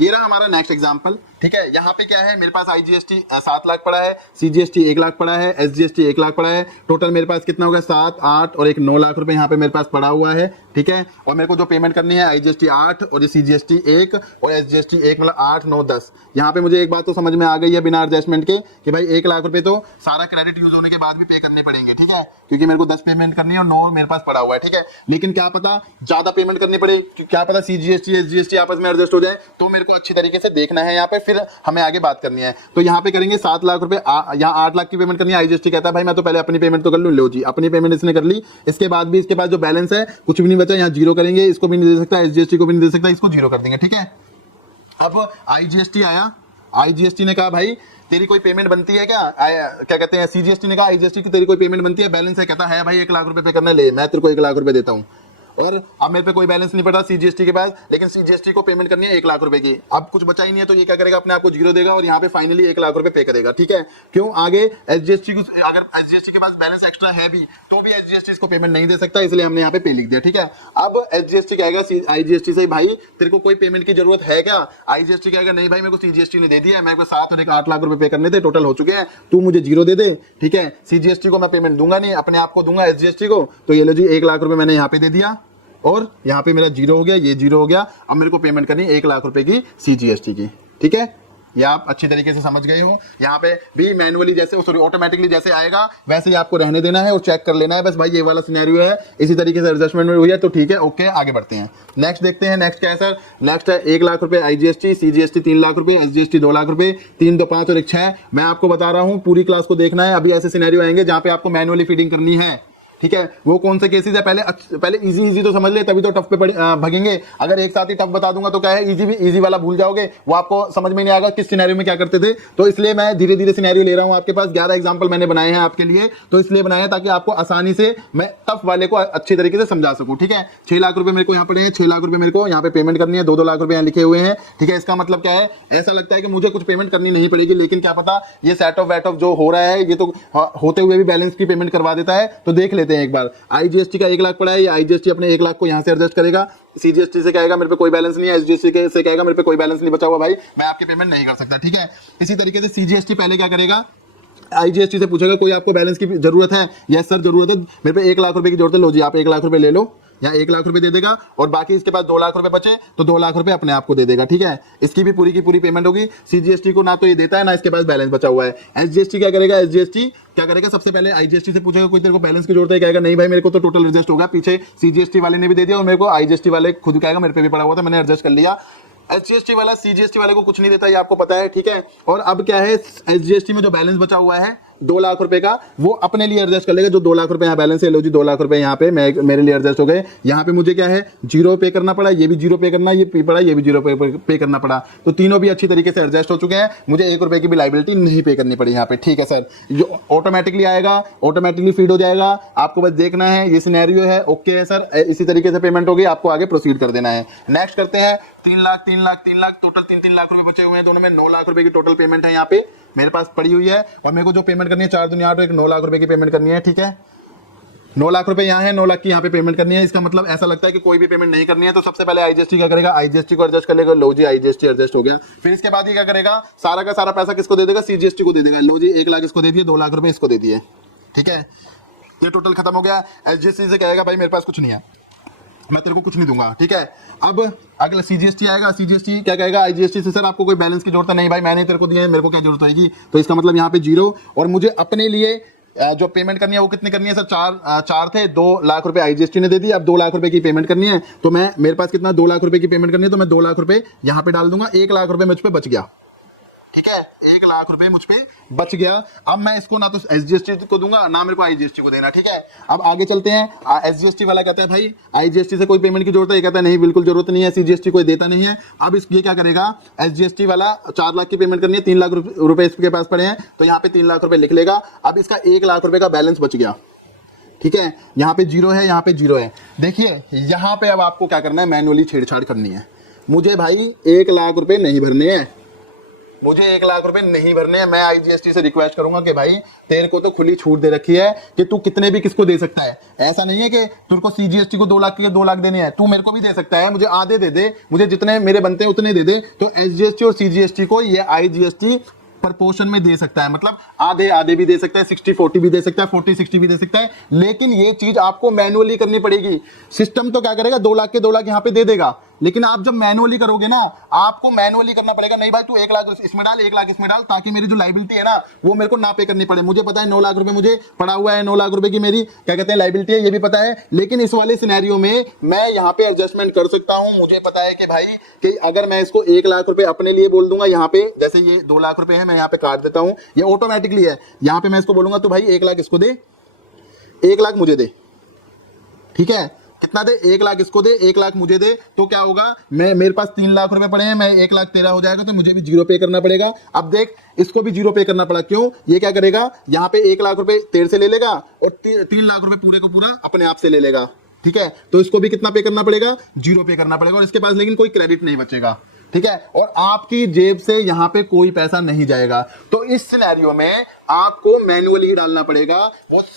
ये रहा हमारा नेक्स्ट एग्जांपल। ठीक है, यहाँ पे क्या है, मेरे पास आईजीएसटी 7 लाख पड़ा है, सीजीएसटी 1 लाख पड़ा है, एसजीएसटी 1 लाख पड़ा है। टोटल मेरे पास कितना होगा, 7, 8 और एक 9 लाख रुपए यहाँ पे मेरे पास पड़ा हुआ है। ठीक है, और मेरे को जो पेमेंट करनी है, आईजीएसटी 8 और ये सीजीएसटी 1 और एसजीएसटी 1, मतलब 8, 9, 10। यहाँ पे मुझे एक बात तो समझ में आ गई है बिना एडजस्टमेंट के कि भाई 1 लाख रुपए तो सारा क्रेडिट यूज होने के बाद भी पे करने पड़ेंगे। ठीक है, क्योंकि मेरे को 10 पेमेंट करनी है और 9 मेरे पास पड़ा हुआ है। ठीक है, लेकिन क्या पता ज्यादा पेमेंट करनी पड़े, क्या पता सीजीएसटी एसजीएसटी आपस में एडजस्ट हो जाए, तो मेरे को अच्छी तरीके से देखना है यहाँ पे, फिर हमें आगे बात करनी है। तो यहाँ पे करेंगे 7 लाख रुपए, यहाँ 8 लाख की पेमेंट करनी है। आईजीएसटी कहता है भाई मैं तो पहले अपनी पेमेंट तो कर लूं, लो जी अपनी पेमेंट इसने कर ली, इसके बाद भी इसके पास जो बैलेंस है कुछ भी नहीं बचा, यहाँ जीरो करेंगे, इसको भी नहीं दे सकता, एसजीएसटी को भी नहीं दे सकता, इसको जीरो कर देंगे। ठीक है, अब आईजीएसटी आया, आईजीएसटी ने कहा भाई तेरी कोई पेमेंट बनती है क्या, क्या कहते हैं, सीजीएसटी ने कहा आईजीएसटी की तेरी कोई पेमेंट बनती है, बैलेंस है, कहता है भाई 1 लाख रुपए पे करना, ले मैं तेरे को 1 लाख रुपए देता हूँ। और अब मेरे पे कोई बैलेंस नहीं पड़ा सीजीएसटी के पास, लेकिन सीजीएसटी को पेमेंट करनी है 1 लाख रुपए की। अब कुछ बचा ही नहीं है, तो ये क्या करेगा, अपने आप को जीरो देगा और यहाँ पे फाइनली 1 लाख रुपए पे करेगा। ठीक है, क्यों, आगे एसजीएसटी को, अगर एसजीएसटी के पास बैलेंस एक्स्ट्रा है भी तो भी एसजीएसटी इसको पेमेंट नहीं दे सकता, इसलिए हमने यहाँ पे पे लिख दिया। ठीक है, अब एसजीएसटी कहेगा आईजीएसटी से भाई तेरे को कोई पेमेंट की जरूरत है क्या, आईजीएसटी कहेगा नहीं भाई मेरे को सीजीएसटी ने दे दिया है, मेरे को 7 और एक 8 लाख रुपए पे करने थे, टोटल हो चुके हैं, तू मुझे जीरो दे दे। ठीक है, सीजीएसटी को मैं पेमेंट दूंगा नहीं, अपने आप को दूंगा एसजीएसटी को, तो ये लो जी 1 लाख रुपए मैंने यहाँ पे दे दिया और यहाँ पे मेरा जीरो हो गया, ये जीरो हो गया। अब मेरे को पेमेंट करनी है 1 लाख रुपए की सीजीएसटी की। ठीक है, ये आप अच्छी तरीके से समझ गए हो। यहाँ पे भी मैनुअली जैसे, सॉरी ऑटोमेटिकली जैसे आएगा वैसे ही आपको रहने देना है और चेक कर लेना है बस, भाई ये वाला सिनेरियो है, इसी तरीके से एडजस्टमेंट हुई है तो ठीक है, ओके आगे बढ़ते हैं। नेक्स्ट देखते हैं, नेक्स्ट क्या है सर, नेक्स्ट है 1 लाख रुपए आईजीएसटी, सीजीएसटी 3 लाख रुपए, एसजीएसटी 2 लाख रुपए, 3, 2, 5 और 1, 6। मैं आपको बता रहा हूँ पूरी क्लास को देखना है, अभी ऐसे सिनेरियो आएंगे जहाँ पे आपको मैनुअली फीडिंग करनी है। ठीक है, वो कौन से केसेस है, पहले इजी तो समझ ले, तभी तो टफ पे भगेंगे। अगर एक साथ ही टफ बता दूंगा तो क्या है, इजी वाला भूल जाओगे, वो आपको समझ में नहीं आएगा किस सिनेरियो में क्या करते थे। तो इसलिए मैं धीरे धीरे सिनेरियो ले रहा हूं आपके पास, 11 एग्जांपल मैंने बनाए हैं आपके लिए, तो इसलिए बनाए हैं ताकि आपको आसानी से मैं टफ वाले को अच्छी तरीके से समझा सकूं। ठीक है, 6 लाख रुपए मेरे को यहाँ पड़े हैं, 6 लाख रुपए मेरे को यहाँ पे पेमेंट करनी है, 2-2 लाख रुपए यहाँ लिखे हुए हैं। ठीक है, इसका मतलब क्या है, ऐसा लगता है कि मुझे कुछ पेमेंट करनी नहीं पड़ेगी, लेकिन क्या पता ये सेट ऑफ वेट ऑफ जो हो रहा है ये तो होते हुए भी बैलेंस की पेमेंट करवा देता है। तो देख लेते हैं एक बार, आईजीएसटी का 1 लाख पड़ा है, ये आईजीएसटी अपने 1 लाख को यहाँ से एडजस्ट करेगा, सीजीएसटी से कहेगा मेरे पे कोई बैलेंस नहीं है, एसजीएसटी से कहेगा मेरे पे कोई बैलेंस नहीं बचा हुआ भाई, मैं आपकी पेमेंट नहीं कर सकता। ठीक है, इसी तरीके से सीजीएसटी पहले क्या करेगा, आईजीएसटी से पूछेगा कोई आपको बैलेंस की जरूरत है, यस सर जरूरत है, मेरे पे 1 लाख रुपए की जरूरत है, लो जी आप 1 लाख रुपए ले लो, यहाँ 1 लाख रुपए दे देगा और बाकी इसके पास 2 लाख रुपए बचे तो 2 लाख रुपए अपने आप को दे देगा। ठीक है, इसकी भी पूरी की पूरी पेमेंट होगी। सीजीएसटी को ना तो ये देता है ना इसके पास बैलेंस बचा हुआ है। एसजीएसटी क्या करेगा, एसजीएसटी क्या करेगा, सबसे पहले आईजीएसटी से पूछेगा कोई तेरे को बैलेंस की जरूरत है, कहेगा नहीं भाई मेरे को तो टोटल एडजस्ट होगा, पीछे सीजीएसटी वाले ने भी दे दिया और मेरे को आईजीएसटी वाले खुद कहेगा मेरे पे भी पड़ा हुआ था, मैंने एडजस्ट कर लिया। एसजीएसटी वाला सीजीएसटी वाले को कुछ नहीं देता, ये आपको पता है। ठीक है, और अब क्या है, एसजीएसटी में जो बैलेंस बचा हुआ है 2 लाख रुपए का, वो अपने लिए एडजस्ट कर लेगा। जो 2 लाख रुपए यहाँ बैलेंस है, लो जी 2 लाख रुपए यहाँ पे मेरे लिए एडजस्ट हो गए। यहाँ पे मुझे क्या है, जीरो पे करना पड़ा, ये भी जीरो पे करना, ये पड़ा, ये भी जीरो पे करना पड़ा, तो तीनों भी अच्छी तरीके से एडजस्ट हो चुके हैं, मुझे 1 रुपए की भी लाइबिलिटी नहीं पे करनी पड़ी यहाँ पे। ठीक है सर, जो ऑटोमेटिकली आएगा ऑटोमेटिकली फीड हो जाएगा, आपको बस देखना है, ये सिनेरियो है, ओके है सर, इसी तरीके से पेमेंट होगी, आपको आगे प्रोसीड कर देना है। नेक्स्ट करते हैं 3 लाख, 3 लाख, 3 लाख, टोटल 3-3 लाख रुपए बचे हुए हैं, दोनों में 9 लाख रुपए की टोटल पेमेंट है यहाँ पे मेरे पास पड़ी हुई है, और मेरे को जो पेमेंट करनी है 4 दूनी 8 और 9 लाख रुपए की पेमेंट करनी है। ठीक है, 9 लाख रुपए यहाँ है, 9 लाख की यहाँ पे पेमेंट करनी है। इसका मतलब ऐसा लगता है कि कोई भी पेमेंट नहीं करनी है, तो सबसे पहले आईजीएसटी क्या करेगा, आईजीएसटी को एडजस्ट कर लेगा, लो जी आईजीएसटी एडजस्ट हो गया। फिर इसके बाद ये क्या करेगा, सारा का सारा पैसा किसको दे देगा, सीजीएसटी को दे देगा, लो जी 1 लाख इसको दे दिए, 2 लाख रुपए इसको दे दिए। ठीक है, ये टोटल खत्म हो गया। एसजीएसटी से कहेगा भाई मेरे पास कुछ नहीं है, मैं तेरे को कुछ नहीं दूंगा। ठीक है, अब अगला सीजीएसटी आएगा, सीजीएसटी क्या कहेगा, आईजीएसटी से सर आपको कोई बैलेंस की जरूरत नहीं भाई, मैंने तेरे को दिया है, मेरे को क्या जरूरत होगी, तो इसका मतलब यहाँ पे जीरो। और मुझे अपने लिए जो पेमेंट करनी है वो कितनी करनी है सर, 4 थे, 2 लाख रुपए आईजीएसटी ने दे दी, अब 2 लाख रुपए की पेमेंट करनी है, तो मैं मेरे पास कितना 2 लाख रुपए की पेमेंट करनी है, तो मैं 2 लाख रुपए यहाँ पे डाल दूंगा, 1 लाख रुपए मुझ पे बच गया। ठीक है, 1 लाख रुपए मुझ पे बच गया। अब मैं इसको ना तो एसजीएसटी को दूंगा ना मेरे को आईजीएसटी को देना। ठीक है, अब आगे चलते हैं। एसजीएसटी वाला कहता है भाई आईजीएसटी से कोई पेमेंट की जरूरत है, ये कहता है नहीं बिल्कुल जरूरत नहीं है, सीजीएसटी कोई देता नहीं है। अब ये क्या करेगा, एसजीएसटी वाला 4 लाख की पेमेंट करनी है, 3 लाख रुपए इसके पास पड़े हैं, तो यहाँ पे 3 लाख रुपए लिख लेगा। अब इसका 1 लाख रुपए का बैलेंस बच गया। ठीक है, यहाँ पे 0 है, यहाँ पे 0 है। देखिए यहाँ पे अब आपको क्या करना है, मैनुअली छेड़छाड़ करनी है। मुझे भाई 1 लाख रुपए नहीं भरने हैं, मुझे 1 लाख रुपए नहीं भरने हैं। मैं आईजीएसटी से रिक्वेस्ट करूंगा कि भाई तेरे को तो खुली छूट दे रखी है कि तू कितने भी किसको दे सकता है। ऐसा नहीं है कि तेरे को सीजीएसटी को 2 लाख के 2 लाख देने हैं, तू मेरे को भी दे सकता है, मुझे आधे दे दे, मुझे जितने मेरे बनते हैं उतने दे दे। तो एसजीएसटी और सीजीएसटी को ये आईजीएसटी प्रपोर्शन में दे सकता है, मतलब आधे आधे भी दे सकता है, 60-40 भी दे सकता है, 40-60 भी दे सकता है। लेकिन ये चीज आपको मैनुअली करनी पड़ेगी। सिस्टम तो क्या करेगा, 2 लाख के 2 लाख यहाँ पे दे देगा, लेकिन आप जब मैनुअली करोगे ना, आपको मैनुअली करना पड़ेगा। नहीं भाई तू 1 लाख इसमें डाल, 1 लाख इसमें डाल, ताकि मेरी जो लाइबिलिटी है ना वो मेरे को ना पे करनी पड़े। मुझे पता है 9 लाख रुपए मुझे पड़ा हुआ है, 9 लाख रुपए की मेरी क्या कहते हैं लाइबिलिटी है, ये भी पता है। लेकिन इस वाले सिनेरियो में मैं यहाँ पे एडजस्टमेंट कर सकता हूँ। मुझे पता है कि भाई कि अगर मैं इसको 1 लाख रुपए अपने लिए बोल दूंगा, यहाँ पे जैसे ये 2 लाख रुपए है, मैं यहाँ पे काट देता हूँ, ये ऑटोमेटिकली है। यहाँ पे मैं इसको बोलूंगा तो भाई 1 लाख इसको दे, 1 लाख मुझे दे। ठीक है, कितना दे, 1 लाख इसको दे, 1 लाख मुझे दे। तो क्या होगा, मेरे पास 3 लाख रुपए पड़े हैं, मैं 1 लाख तेरा हो जाएगा, तो मुझे भी 0 पे करना पड़ेगा। अब देख इसको भी 0 पे करना पड़ा, क्यों, ये क्या करेगा, यहाँ पे 1 लाख रुपए तेरे से ले लेगा और 3 लाख रुपए पूरे को पूरा अपने आप से ले लेगा। ठीक है, तो इसको भी कितना पे करना पड़ेगा, 0 पे करना पड़ेगा, और इसके पास लेकिन कोई क्रेडिट नहीं बचेगा। ठीक है, और आपकी जेब से यहां पे कोई पैसा नहीं जाएगा। तो इस सिनेरियो में आपको मैनुअली ही डालना पड़ेगा।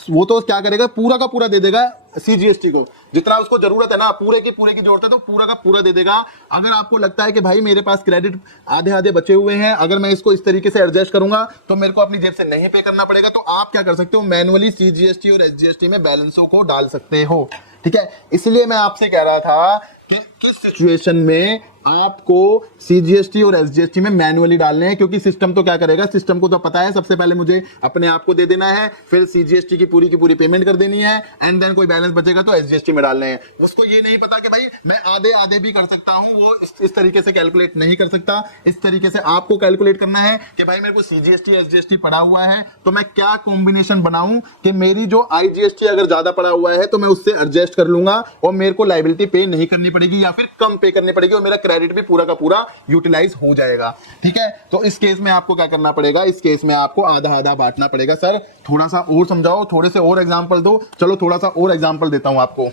वो तो क्या करेगा, पूरा का पूरा दे देगा सीजीएसटी को, जितना उसको जरूरत है ना, पूरे की जरूरत है तो पूरा का पूरा दे देगा। अगर आपको लगता है कि भाई मेरे पास क्रेडिट आधे आधे बचे हुए हैं, अगर मैं इसको इस तरीके से एडजस्ट करूंगा तो मेरे को अपनी जेब से नहीं पे करना पड़ेगा, तो आप क्या कर सकते हो, मैनुअली सीजीएसटी और एसजीएसटी में बैलेंसों को डाल सकते हो। ठीक है, इसलिए मैं आपसे कह रहा था कि किस सिचुएशन में आपको सीजीएसटी और एसजीएसटी में मैनुअली डालने हैं, क्योंकि सिस्टम तो क्या करेगा, सिस्टम को तो पता है सबसे पहले मुझे अपने आप को दे देना है, फिर सीजीएसटी की पूरी पेमेंट कर देनी है, एंड देन कोई बैलेंस बचेगा तो एसजीएसटी में डालने हैं। उसको ये नहीं पता कि भाई मैं आधे आधे भी कर सकता हूं, वो इस तरीके से कैलकुलेट नहीं कर सकता। इस तरीके से आपको कैलकुलेट करना है कि भाई मेरे को सीजीएसटी एसजीएसटी पड़ा हुआ है, तो मैं क्या कॉम्बिनेशन बनाऊं कि मेरी जो आईजीएसटी अगर ज्यादा पड़ा हुआ है तो मैं उससे एडजस्ट कर लूंगा और मेरे को लायबिलिटी पे नहीं करनी पड़ेगी या फिर कम पे करनी पड़ेगी, और मेरा क्रेडिट भी पूरा का पूरा यूटिलाइज हो जाएगा। ठीक है, तो इस केस में आपको क्या करना पड़ेगा, इस केस में आपको आधा आधा बांटना पड़ेगा। सर थोड़ा सा और समझाओ, थोड़े से और एग्जांपल दो। चलो थोड़ा सा और एग्जांपल देता हूं आपको।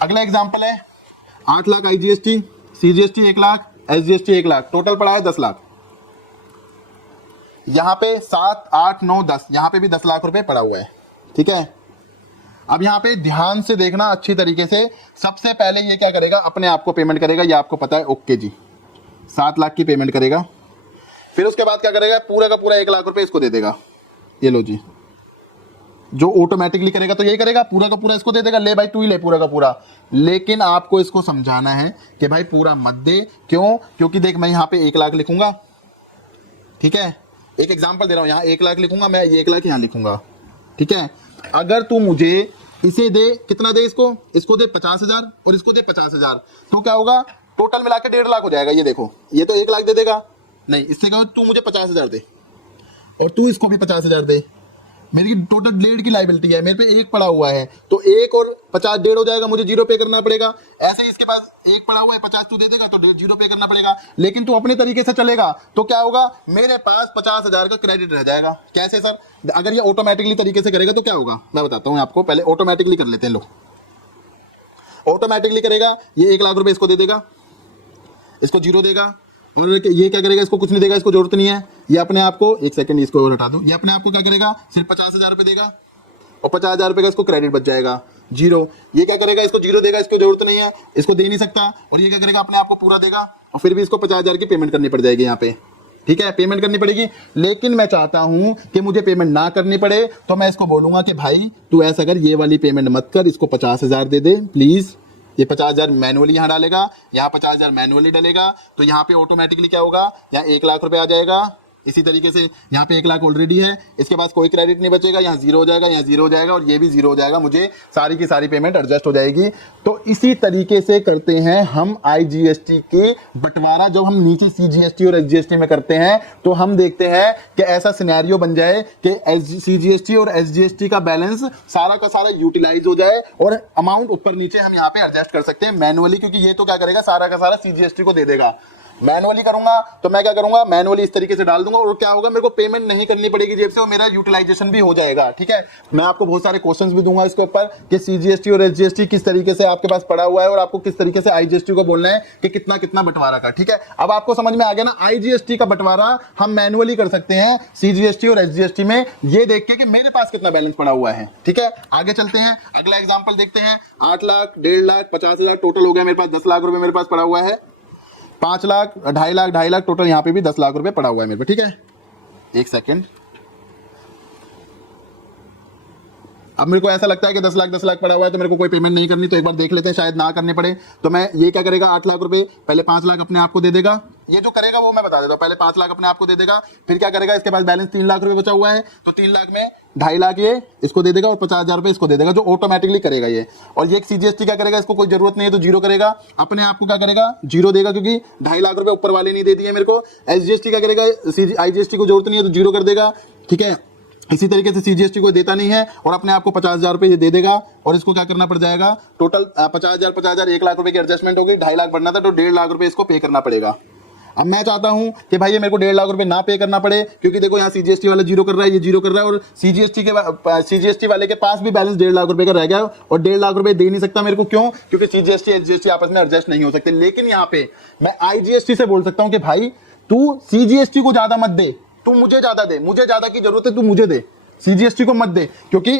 अगला एग्जांपल है 8 lakh IGST, CGST 1 lakh, SGST 1 lakh, total पड़ा है 10 लाख। यहां पे 7, 8, 9, 10, यहां पे भी 10 लाख रुपए पड़ा हुआ है। ठीक है, अब यहां पे ध्यान से देखना अच्छी तरीके से। सबसे पहले ये क्या करेगा, अपने आप को पेमेंट करेगा, ये आपको पता है, ओके जी 7 लाख की पेमेंट करेगा। फिर उसके बाद क्या करेगा, पूरा का पूरा 1 लाख रुपए इसको दे देगा। ये लो जी, जो ऑटोमेटिकली करेगा तो यही करेगा, पूरा का पूरा इसको दे देगा, ले भाई तू ही ले पूरा का पूरा। लेकिन आपको इसको समझाना है कि भाई पूरा मत दे, क्यों, क्योंकि देख मैं यहाँ पे 1 लाख लिखूंगा। ठीक है, एक एग्जाम्पल दे रहा हूं, यहाँ 1 लाख लिखूंगा मैं, ये 1 लाख यहाँ लिखूंगा। ठीक है, अगर तू मुझे इसे दे, कितना दे, इसको दे 50,000 और इसको दे 50,000, तो क्या होगा, टोटल मिला के 1.5 लाख हो जाएगा। ये देखो, ये तो 1 लाख दे देगा, नहीं इससे कहो तू मुझे 50,000 दे और तू इसको भी 50,000 दे। मेरी टोटल 1.5 की लाइबिलिटी है, मेरे पे 1 पड़ा हुआ है, तो 1 और 50 1.5 हो जाएगा, मुझे 0 पे करना पड़ेगा। ऐसे ही इसके पास 1 पड़ा हुआ है, 50 तू दे देगा तो 0 पे करना पड़ेगा। लेकिन तू अपने तरीके से चलेगा तो क्या होगा, मेरे पास 50,000 का क्रेडिट रह जाएगा। कैसे सर, अगर ये ऑटोमेटिकली तरीके से करेगा तो क्या होगा, मैं बताता हूँ आपको। पहले ऑटोमेटिकली कर लेते हैं, लोग ऑटोमेटिकली करेगा, ये 1 लाख रुपए इसको दे देगा, इसको 0 देगा, और ये क्या करेगा, इसको कुछ नहीं देगा, इसको जरूरत नहीं है। ये अपने आप को, एक सेकंड इसको और हटा दो, ये अपने आप को क्या करेगा, सिर्फ 50,000 रुपए देगा और 50,000 रुपए का इसको क्रेडिट बच जाएगा, 0। ये क्या करेगा, इसको 0 देगा, इसको जरूरत नहीं है, इसको दे नहीं सकता, और ये क्या करेगा, अपने आप को पूरा देगा, और फिर भी इसको 50,000 की पेमेंट करनी पड़ जाएगी यहाँ पे। ठीक है, पेमेंट करनी पड़ेगी। लेकिन मैं चाहता हूं कि मुझे पेमेंट ना करनी पड़े, तो मैं इसको बोलूंगा कि भाई तू ऐसा कर, ये वाली पेमेंट मत कर, इसको 50,000 दे दे प्लीज। ये 50,000 मैनुअली यहाँ डालेगा, यहाँ 50,000 मैनुअली डालेगा, तो यहाँ पे ऑटोमेटिकली क्या होगा, यहाँ 1 लाख रुपए आ जाएगा, इसी तरीके से यहाँ पे 1 लाख ऑलरेडी है, इसके पास कोई क्रेडिट नहीं बचेगा, यहाँ जीरो हो जाएगा, यहाँ जीरो हो जाएगा और ये भी जीरो हो जाएगा, मुझे सारी की सारी पेमेंट एडजस्ट हो जाएगी। तो इसी तरीके से करते हैं हम आईजीएसटी के बंटवारा। जब हम नीचे सीजीएसटी और एसजीएसटी में करते हैं तो हम देखते हैं कि ऐसा सिनेरियो बन जाए कि सीजीएसटी और एसजीएसटी का बैलेंस सारा का सारा यूटिलाइज हो जाए और अमाउंट ऊपर नीचे हम यहाँ पे एडजस्ट कर सकते हैं मैनुअली, क्योंकि ये तो क्या करेगा, सारा का सारा सीजीएसटी को दे देगा। मैनुअली करूंगा तो मैं क्या करूंगा, मैनुअली इस तरीके से डाल दूंगा और क्या होगा, मेरे को पेमेंट नहीं करनी पड़ेगी जेब से और मेरा यूटिलाइजेशन भी हो जाएगा। ठीक है, मैं आपको बहुत सारे क्वेश्चंस भी दूंगा इसके ऊपर कि सीजीएसटी और एसजीएसटी किस तरीके से आपके पास पड़ा हुआ है और आपको किस तरीके से आईजीएसटी को बोलना है कि कितना कितना बंटवारा का। ठीक है, अब आपको समझ में आ गया ना, आईजीएसटी का बंटवारा हम मैनुअली कर सकते हैं सीजीएसटी और एसजीएसटी में, ये देख के कि मेरे पास कितना बैलेंस पड़ा हुआ है। ठीक है, आगे चलते हैं, अगला एग्जाम्पल देखते हैं। 8 लाख, 1.5 लाख, 50,000 टोटल हो गया मेरे पास, 10 लाख रुपए मेरे पास पड़ा हुआ है, 5 लाख, 2.5 लाख टोटल, यहाँ पे भी 10 लाख रुपए पड़ा हुआ है मेरे पे। ठीक है, एक सेकेंड, अब मेरे को ऐसा लगता है कि 10 लाख पड़ा हुआ है तो मेरे को कोई पेमेंट नहीं करनी, तो एक बार देख लेते हैं, शायद ना करने पड़े। तो मैं ये क्या करेगा, 8 लाख रुपए, पहले 5 लाख अपने आप को दे देगा, ये जो करेगा वो मैं बता देता हूँ। पहले 5 लाख अपने आप को दे देगा, फिर क्या करेगा, इसके पास बैलेंस 3 लाख रुपए बचा हुआ है तो 3 लाख में 2.5 लाख ये इसको दे देगा और 50,000 रुपए इसको दे देगा, जो ऑटोमेटिकली करेगा ये। और ये सीजीएसटी क्या करेगा, इसको कोई जरूरत नहीं है तो जीरो करेगा, अपने आप को क्या करेगा, जीरो देगा, क्योंकि 2.5 लाख रुपए ऊपर वाले नहीं दे दिए मेरे को। एसजीएसटी क्या करेगा, आईजीएसटी को जरूरत नहीं है तो जीरो कर देगा। ठीक है, इसी तरीके से सीजीएसटी को देता नहीं है और अपने आप को 50,000 रुपए ये दे देगा और इसको क्या करना पड़ जाएगा, टोटल 50,000 1 लाख रुपए की एडजस्टमेंट होगी, 2.5 लाख बढ़ना था तो 1.5 लाख रुपए इसको पे करना पड़ेगा। अब मैं चाहता हूं कि भाई ये मेरे को 1.5 लाख रुपए ना पे करना पड़े, क्योंकि देखो यहाँ सीजीएसटी वाला जीरो कर रहा है, ये जीरो कर रहा है और सीजीएसटी वाले के पास भी बैलेंस 1.5 लाख रुपए का रह गया और 1.5 लाख रुपए दे नहीं सकता मेरे को। क्यों, क्योंकि सीजीएसटी एसजीएसटी आपस में एडजस्ट नहीं हो सकते। लेकिन यहाँ पे मैं आईजीएसटी से बोल सकता हूँ कि भाई तू सीजीएसटी को ज्यादा मत दे, तू मुझे ज्यादा दे, मुझे ज्यादा की जरूरत है, तू मुझे दे, सीजीएसटी को मत दे, क्योंकि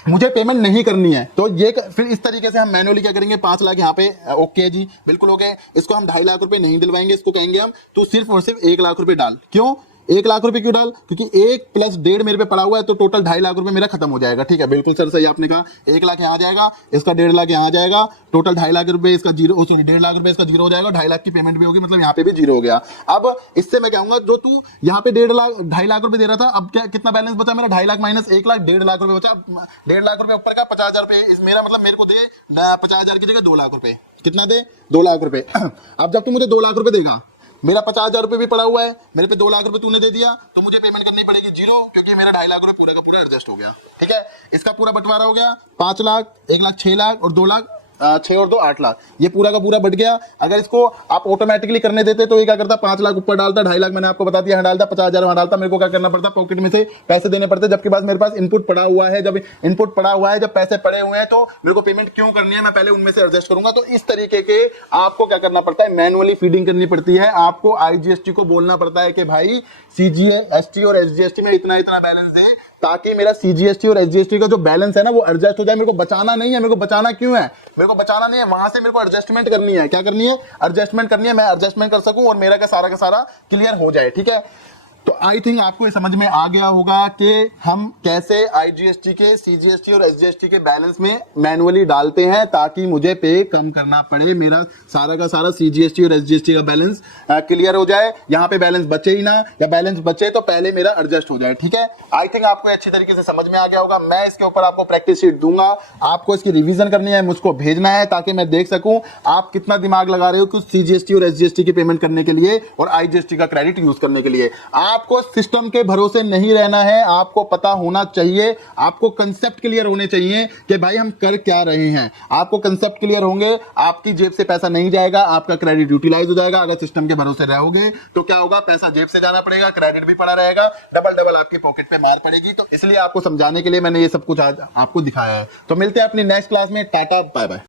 मुझे पेमेंट नहीं करनी है। तो ये फिर इस तरीके से हम मैनुअली क्या करेंगे, 5 लाख यहाँ पे ओके जी, बिल्कुल ओके। इसको हम 2.5 लाख रुपए नहीं दिलवाएंगे, इसको कहेंगे हम तो सिर्फ और सिर्फ 1 लाख रुपए डाल। क्यों 1 लाख रुपए क्यों डाल, क्योंकि 1 + 1.5 मेरे पे पड़ा हुआ है तो टोटल 2.5 लाख रुपए मेरा खत्म हो जाएगा। ठीक है, बिल्कुल सर सही आपने कहा, 1 लाख यहाँ जाएगा, इसका 1.5 लाख यहाँ जाएगा, टोटल 2.5 लाख रुपए इसका जीरो, सॉरी 1.5 लाख रुपए इसका जीरो हो जाएगा, 2.5 लाख की पेमेंट भी होगी, मतलब यहाँ पे भी जीरो हो गया। अब इससे मैं कहूंगा, जो तू यहाँ पे 2.5 लाख रुपए दे रहा था, अब क्या कितना बैलेंस बचा मेरा, 2.5 लाख माइनस 1 लाख, 1.5 लाख रुपए बचा। 1.5 लाख रुपए ऊपर का 50,000 रुपए, इस मेरा मतलब मेरे को दे 50,000 की जगह 2 लाख रुपए, कितना दे, 2 लाख रुपए। अब जब तू मुझे 2 लाख रुपए देगा, मेरा 50,000 रुपए भी पड़ा हुआ है, मेरे पे 2 लाख रुपए तूने दे दिया तो मुझे पेमेंट करनी पड़ेगी जीरो, क्योंकि मेरा 2.5 लाख रुपए पूरा का पूरा एडजस्ट हो गया। ठीक है, इसका पूरा बंटवारा हो गया, 5 लाख, 1 लाख 6 लाख और 2 लाख 6 और 2 8 लाख, ये पूरा का पूरा बढ़ गया। अगर इसको आप ऑटोमेटिकली करने देते तो ये क्या करता, 5 लाख ऊपर डालता, 2.5 लाख मैंने आपको बता दिया यहाँ डालता, 50,000 वहां डालता, मेरे को क्या करना पड़ता, पॉकेट में से पैसे देने पड़ते, जबकि पास मेरे पास इनपुट पड़ा हुआ है। जब इनपुट पड़ा हुआ है, जब पैसे पड़े हुए हैं तो मेरे को पेमेंट क्यों करनी है, मैं पहले उनमें से एडजस्ट करूंगा। तो इस तरीके के आपको क्या करना पड़ता है, मैनुअली फीडिंग करनी पड़ती है, आपको आईजीएसटी को बोलना पड़ता है कि भाई सीजीएसटी और एसजीएसटी में इतना इतना बैलेंस दे, ताकि मेरा सीजीएसटी और एसजीएसटी का जो बैलेंस है ना वो एडजस्ट हो जाए। मेरे को बचाना नहीं है, मेरे को बचाना क्यों है, मेरे को बचाना नहीं है, वहां से मेरे को एडजस्टमेंट करनी है। क्या करनी है, एडजस्टमेंट करनी है, मैं एडजस्टमेंट कर सकूं और मेरा का सारा क्लियर हो जाए। ठीक है, तो आई थिंक आपको ये समझ में आ गया होगा कि हम कैसे आईजीएसटी के, सीजीएसटी और एसजीएसटी के बैलेंस में मैनुअली डालते हैं ताकि मुझे पे कम करना पड़े, मेरा सारा का सारा सीजीएसटी और एसजीएसटी का बैलेंस क्लियर हो जाए, यहाँ पे बैलेंस बचे ही ना, या बैलेंस बचे तो पहले मेरा एडजस्ट हो जाए। ठीक है, आई थिंक आपको अच्छी तरीके से समझ में आ गया होगा। मैं इसके ऊपर आपको प्रैक्टिस शीट दूंगा, आपको इसकी रिवीजन करनी है, मुझको भेजना है ताकि मैं देख सकूं आप कितना दिमाग लगा रहे हो कुछ सीजीएसटी और एसजीएसटी की पेमेंट करने के लिए और आईजीएसटी का क्रेडिट यूज करने के लिए। आपको सिस्टम के भरोसे नहीं रहना है, आपको पता होना चाहिए, आपको कंसेप्ट क्लियर होने चाहिए कि भाई हम कर क्या रहे हैं। आपको कंसेप्ट क्लियर होंगे, आपकी जेब से पैसा नहीं जाएगा, आपका क्रेडिट यूटिलाइज हो जाएगा। अगर सिस्टम के भरोसे रहोगे तो क्या होगा, पैसा जेब से जाना पड़ेगा, क्रेडिट भी पड़ा रहेगा, डबल आपकी पॉकेट पे मार पड़ेगी। तो इसलिए आपको समझाने के लिए मैंने ये सब कुछ आज आपको दिखाया है। तो मिलते हैं अपनी नेक्स्ट क्लास में, टाटा बाय बाय।